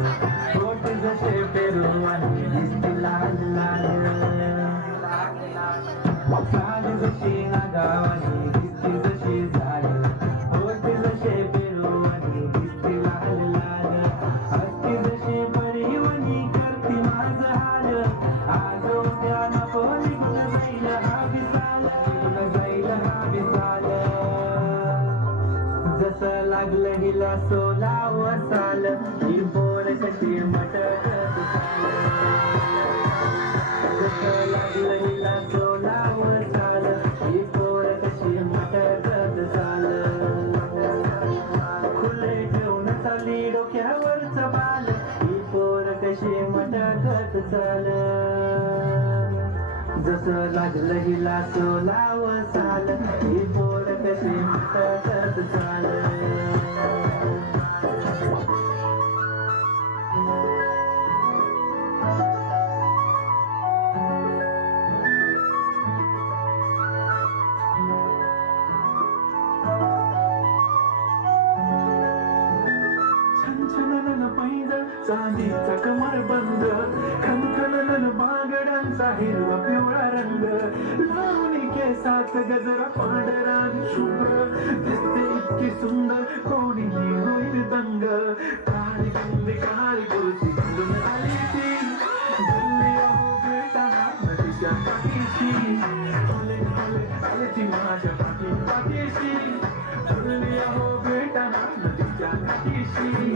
जसे पेरुवानी दिसती लाल लाल साल जशी नागावानी दिसती जशी झाड होठ जसे पेरुवानी दिसती लाल लाल हसती जशी परिवनी करती माझ हाल आज उद्या नको निघून जाईल हा विसाल निघून जाईल हा विसाल जसं लागलं हिला सोलाव साल ही पोर कशी मटकत जसं लागलं हिला सोलाव साल ही पोर कशी मटकत चाल खुले ठेवून चालली डोक्यावरच बाल ही पोर कशी मटकत चाल जसं लागलं हिला सोलाव साल ही पोर कशी मटकत चाल चांदीचा कमर बंद खनखनन बागड्यांचा हिरवा पिवळा रंग लावणी केसात गजरा पांढरा आणि शुभ्र दिसते इतकी सुंदर कोणीही होईल दंग काळी गुंदी काळी कुर्ती घालून आली ती झुलली अहो भेटाना नदीच्या काठीशी आले आले आले ती माझ्या पाठीशी झुलली अहो भेटाना नदीच्या काठीशी